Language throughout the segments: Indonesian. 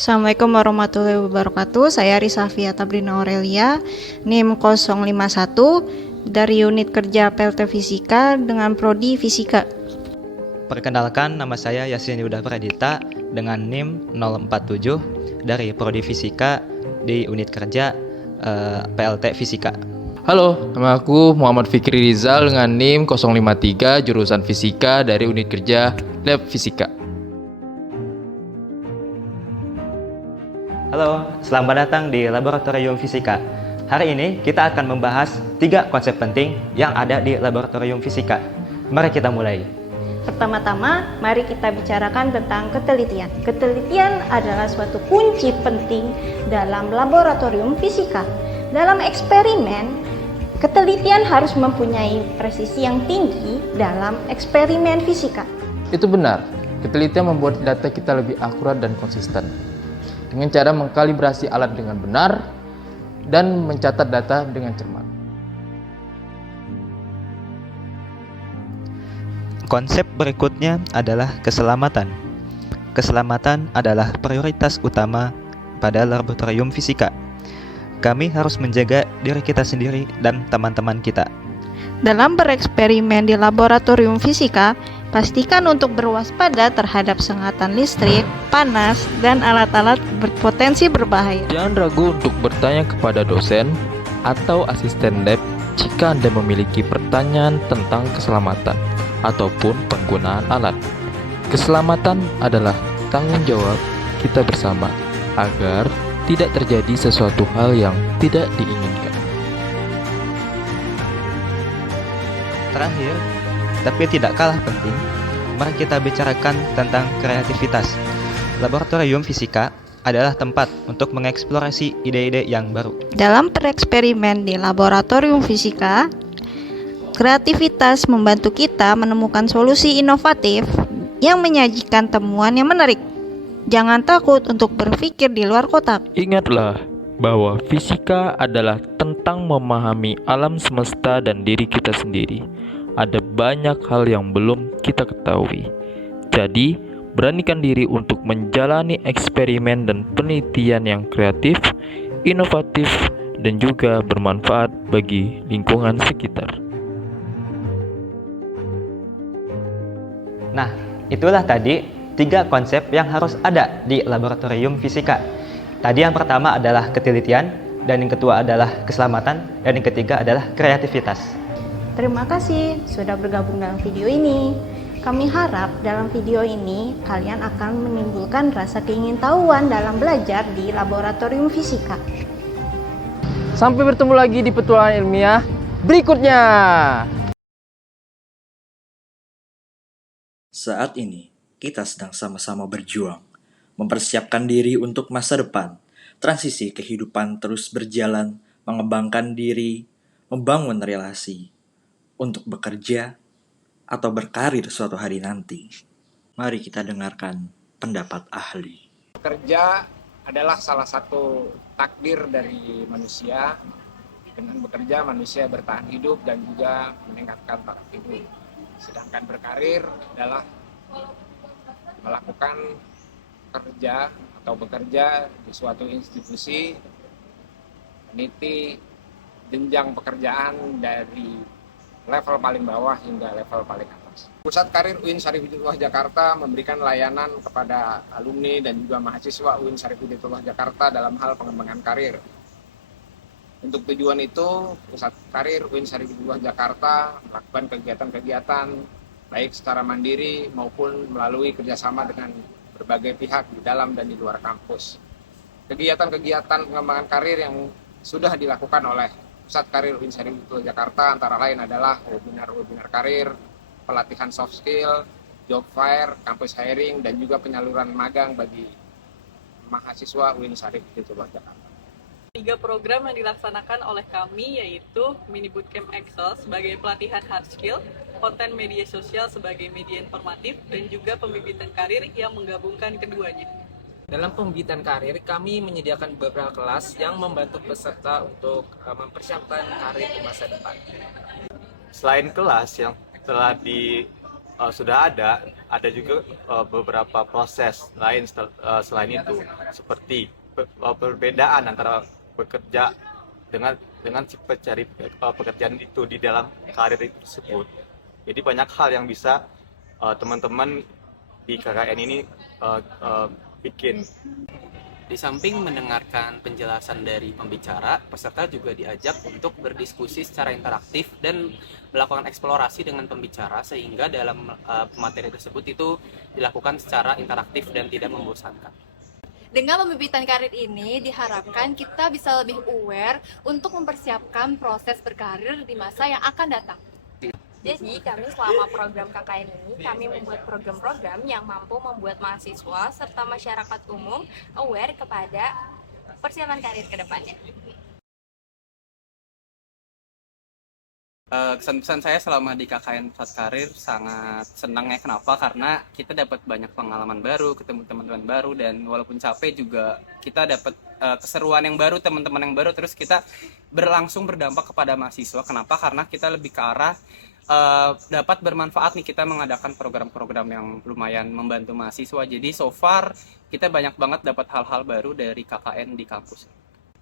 Assalamualaikum warahmatullahi wabarakatuh. Saya Rizafia Tabrina Aurelia, NIM 051 dari unit kerja PLT Fisika dengan prodi Fisika. Perkenalkan, nama saya Yasin Yuda Pradita dengan NIM 047 dari prodi Fisika di unit kerja PLT Fisika. Halo, nama aku Muhammad Fikri Rizal dengan NIM 053 jurusan Fisika dari unit kerja Lab Fisika. Halo, selamat datang di Laboratorium Fisika. Hari ini kita akan membahas 3 konsep penting yang ada di Laboratorium Fisika. Mari kita mulai. Pertama-tama, mari kita bicarakan tentang ketelitian. Ketelitian adalah suatu kunci penting dalam laboratorium fisika. Dalam eksperimen, ketelitian harus mempunyai presisi yang tinggi dalam eksperimen fisika. Itu benar, ketelitian membuat data kita lebih akurat dan konsisten. Dengan cara mengkalibrasi alat dengan benar dan mencatat data dengan cermat. Konsep berikutnya adalah keselamatan. Keselamatan adalah prioritas utama pada laboratorium fisika. Kami harus menjaga diri kita sendiri dan teman-teman kita. Dalam bereksperimen di laboratorium fisika, pastikan untuk berwaspada terhadap sengatan listrik, panas, dan alat-alat berpotensi berbahaya. Jangan ragu untuk bertanya kepada dosen atau asisten lab jika Anda memiliki pertanyaan tentang keselamatan ataupun penggunaan alat. Keselamatan adalah tanggung jawab kita bersama agar tidak terjadi sesuatu hal yang tidak diinginkan. Terakhir, tapi tidak kalah penting, mari kita bicarakan tentang kreativitas. Laboratorium Fisika adalah tempat untuk mengeksplorasi ide-ide yang baru. Dalam bereksperimen di laboratorium fisika, kreativitas membantu kita menemukan solusi inovatif yang menyajikan temuan yang menarik. Jangan takut untuk berpikir di luar kotak. Ingatlah bahwa fisika adalah tentang memahami alam semesta dan diri kita sendiri. Ada banyak hal yang belum kita ketahui. Jadi, beranikan diri untuk menjalani eksperimen dan penelitian yang kreatif, inovatif, dan juga bermanfaat bagi lingkungan sekitar. Nah, itulah tadi 3 konsep yang harus ada di laboratorium fisika. Tadi yang pertama adalah ketelitian, dan yang kedua adalah keselamatan, dan yang ketiga adalah kreativitas. Terima kasih sudah bergabung dalam video ini. Kami harap dalam video ini kalian akan menimbulkan rasa keingintahuan dalam belajar di laboratorium fisika. Sampai bertemu lagi di petualangan ilmiah berikutnya. Saat ini, kita sedang sama-sama berjuang, mempersiapkan diri untuk masa depan. Transisi kehidupan terus berjalan, mengembangkan diri, membangun relasi, untuk bekerja atau berkarir suatu hari nanti. Mari kita dengarkan pendapat ahli. Bekerja adalah salah satu takdir dari manusia. Dengan bekerja, manusia bertahan hidup dan juga meningkatkan taraf hidup. Sedangkan berkarir adalah melakukan kerja atau bekerja di suatu institusi, meniti jenjang pekerjaan dari level paling bawah hingga level paling atas. Pusat Karir UIN Syarif Hidayatullah Jakarta memberikan layanan kepada alumni dan juga mahasiswa UIN Syarif Hidayatullah Jakarta dalam hal pengembangan karir. Untuk tujuan itu, Pusat Karir UIN Syarif Hidayatullah Jakarta melakukan kegiatan-kegiatan baik secara mandiri maupun melalui kerjasama dengan berbagai pihak di dalam dan di luar kampus. Kegiatan-kegiatan pengembangan karir yang sudah dilakukan oleh Pusat Karir UIN Syarif Hidayatullah Jakarta antara lain adalah webinar karir, pelatihan soft skill, job fair, campus hiring, dan juga penyaluran magang bagi mahasiswa UIN Syarif Hidayatullah Jakarta. 3 program yang dilaksanakan oleh kami yaitu Mini Bootcamp Excel sebagai pelatihan hard skill, konten media sosial sebagai media informatif, dan juga pembibitan karir yang menggabungkan keduanya. Dalam pembibitan karir, kami menyediakan beberapa kelas yang membantu peserta untuk mempersiapkan karir di masa depan. Selain kelas yang telah sudah ada juga beberapa proses lain selain itu, seperti perbedaan antara bekerja dengan si pencari pekerjaan itu di dalam karir tersebut. Jadi banyak hal yang bisa teman-teman di KKN ini bikin. Di samping mendengarkan penjelasan dari pembicara, peserta juga diajak untuk berdiskusi secara interaktif dan melakukan eksplorasi dengan pembicara, sehingga dalam materi tersebut itu dilakukan secara interaktif dan tidak membosankan. Dengan pembibitan karir ini diharapkan kita bisa lebih aware untuk mempersiapkan proses berkarir di masa yang akan datang. Jadi kami selama program KKN ini, kami membuat program-program yang mampu membuat mahasiswa serta masyarakat umum aware kepada persiapan karir ke depannya. Kesan-kesan saya selama di KKN Pusat Karir sangat senang ya. Kenapa? Karena kita dapat banyak pengalaman baru, ketemu teman-teman baru, dan walaupun capek juga kita dapat keseruan yang baru, teman-teman yang baru, terus kita berlangsung berdampak kepada mahasiswa. Kenapa? Karena kita lebih ke arah dapat bermanfaat nih, kita mengadakan program-program yang lumayan membantu mahasiswa. Jadi so far kita banyak banget dapat hal-hal baru dari KKN di kampus.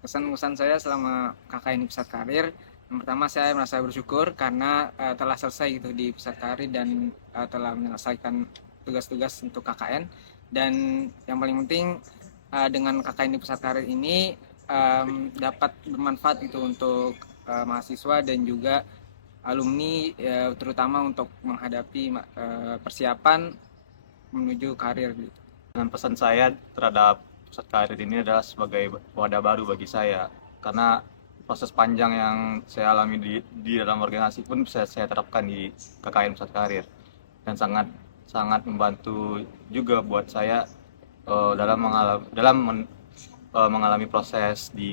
Kesan-kesan saya selama KKN di Pusat Karir, yang pertama saya merasa bersyukur karena telah selesai gitu di Pusat Karir dan telah menyelesaikan tugas-tugas untuk KKN. Dan yang paling penting dengan KKN di Pusat Karir ini dapat bermanfaat gitu untuk mahasiswa dan juga alumni, terutama untuk menghadapi persiapan menuju karir. Dan pesan saya terhadap Pusat Karir ini adalah sebagai wadah baru bagi saya, karena proses panjang yang saya alami di dalam organisasi pun bisa saya terapkan di KKN Pusat Karir, dan sangat membantu juga buat saya dalam mengalami proses di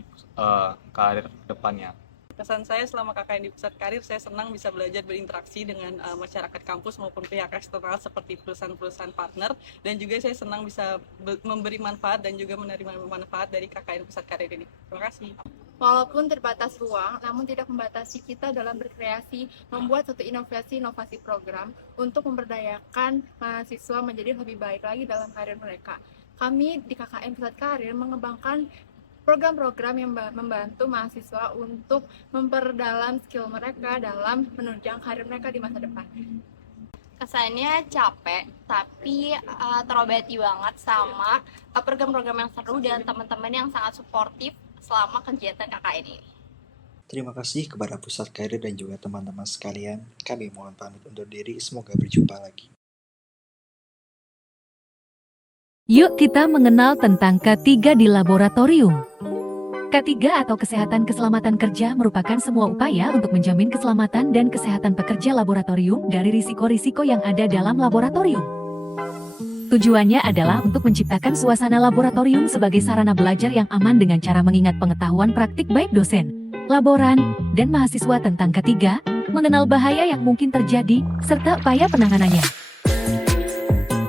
karir depannya. Kesan saya selama KKN di Pusat Karir, saya senang bisa belajar berinteraksi dengan masyarakat kampus maupun pihak eksternal seperti perusahaan-perusahaan partner, dan juga saya senang bisa memberi manfaat dan juga menerima manfaat dari KKN Pusat Karir ini. Terima kasih. Walaupun terbatas ruang, namun tidak membatasi kita dalam berkreasi, membuat suatu inovasi program untuk memberdayakan mahasiswa menjadi lebih baik lagi dalam karir mereka. Kami di KKN Pusat Karir mengembangkan program-program yang membantu mahasiswa untuk memperdalam skill mereka dalam menunjang karir mereka di masa depan. Kesannya capek, tapi terobati banget sama program-program yang seru dan teman-teman yang sangat suportif selama kegiatan KKN ini. Terima kasih kepada Pusat Karir dan juga teman-teman sekalian. Kami mohon pamit undur diri, semoga berjumpa lagi. Yuk kita mengenal tentang K3 di laboratorium. K3 atau Kesehatan Keselamatan Kerja merupakan semua upaya untuk menjamin keselamatan dan kesehatan pekerja laboratorium dari risiko-risiko yang ada dalam laboratorium. Tujuannya adalah untuk menciptakan suasana laboratorium sebagai sarana belajar yang aman dengan cara mengingat pengetahuan praktik baik dosen, laboran, dan mahasiswa tentang K3, mengenal bahaya yang mungkin terjadi, serta upaya penanganannya.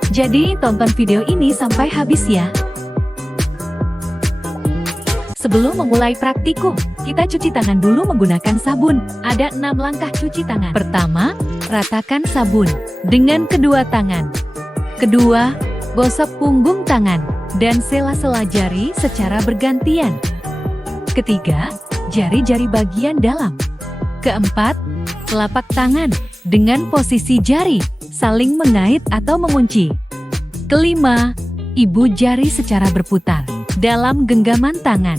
Jadi, tonton video ini sampai habis ya. Sebelum memulai praktikum, kita cuci tangan dulu menggunakan sabun. Ada 6 langkah cuci tangan. Pertama, ratakan sabun dengan kedua tangan. Kedua, gosok punggung tangan dan sela-sela jari secara bergantian. Ketiga, jari-jari bagian dalam. Keempat, telapak tangan dengan posisi jari saling mengait atau mengunci. Kelima, ibu jari secara berputar dalam genggaman tangan.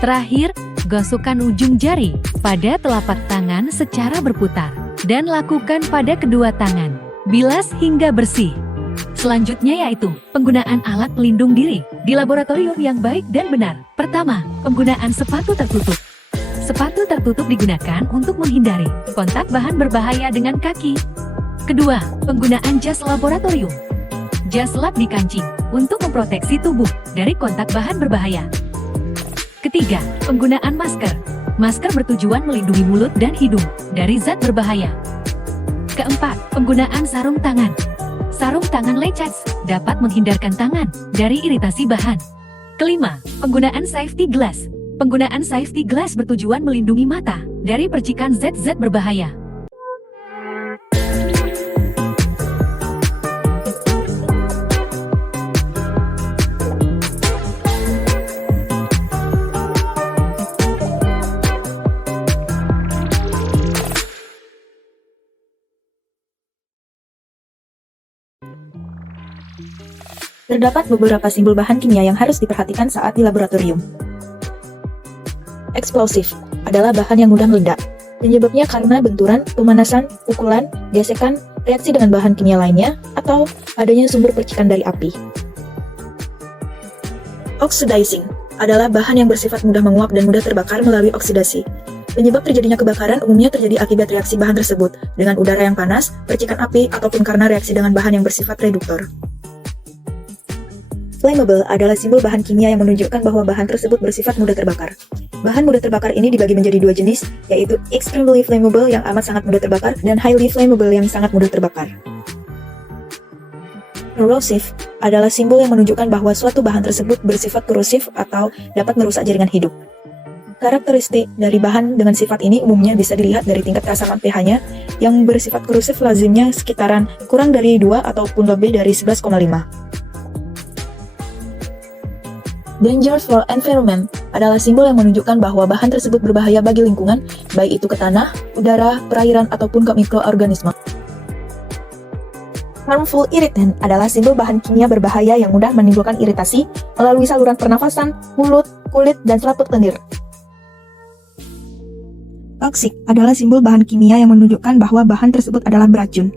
Terakhir, gosokkan ujung jari pada telapak tangan secara berputar dan lakukan pada kedua tangan. Bilas hingga bersih. Selanjutnya yaitu penggunaan alat pelindung diri di laboratorium yang baik dan benar. Pertama, penggunaan sepatu tertutup. Sepatu tertutup digunakan untuk menghindari kontak bahan berbahaya dengan kaki. Kedua, penggunaan jas laboratorium. Jas lab dikancing untuk memproteksi tubuh dari kontak bahan berbahaya. Ketiga, penggunaan masker. Masker bertujuan melindungi mulut dan hidung dari zat berbahaya. Keempat, penggunaan sarung tangan. Sarung tangan latex dapat menghindarkan tangan dari iritasi bahan. Kelima, penggunaan safety glass. Penggunaan safety glass bertujuan melindungi mata dari percikan zat-zat berbahaya. Terdapat beberapa simbol bahan kimia yang harus diperhatikan saat di laboratorium. Eksplosif adalah bahan yang mudah meledak. Penyebabnya karena benturan, pemanasan, pukulan, gesekan, reaksi dengan bahan kimia lainnya, atau adanya sumber percikan dari api. Oxidizing adalah bahan yang bersifat mudah menguap dan mudah terbakar melalui oksidasi. Penyebab terjadinya kebakaran umumnya terjadi akibat reaksi bahan tersebut dengan udara yang panas, percikan api, ataupun karena reaksi dengan bahan yang bersifat reduktor. Flammable adalah simbol bahan kimia yang menunjukkan bahwa bahan tersebut bersifat mudah terbakar. Bahan mudah terbakar ini dibagi menjadi dua jenis, yaitu extremely flammable yang amat sangat mudah terbakar dan highly flammable yang sangat mudah terbakar. Corrosive adalah simbol yang menunjukkan bahwa suatu bahan tersebut bersifat korosif atau dapat merusak jaringan hidup. Karakteristik dari bahan dengan sifat ini umumnya bisa dilihat dari tingkat keasaman pH-nya yang bersifat korosif lazimnya sekitaran kurang dari 2 ataupun lebih dari 11,5. Danger for environment adalah simbol yang menunjukkan bahwa bahan tersebut berbahaya bagi lingkungan, baik itu ke tanah, udara, perairan, ataupun ke mikroorganisme. Harmful irritant adalah simbol bahan kimia berbahaya yang mudah menimbulkan iritasi melalui saluran pernafasan, mulut, kulit, dan selaput lendir. Toxic adalah simbol bahan kimia yang menunjukkan bahwa bahan tersebut adalah beracun.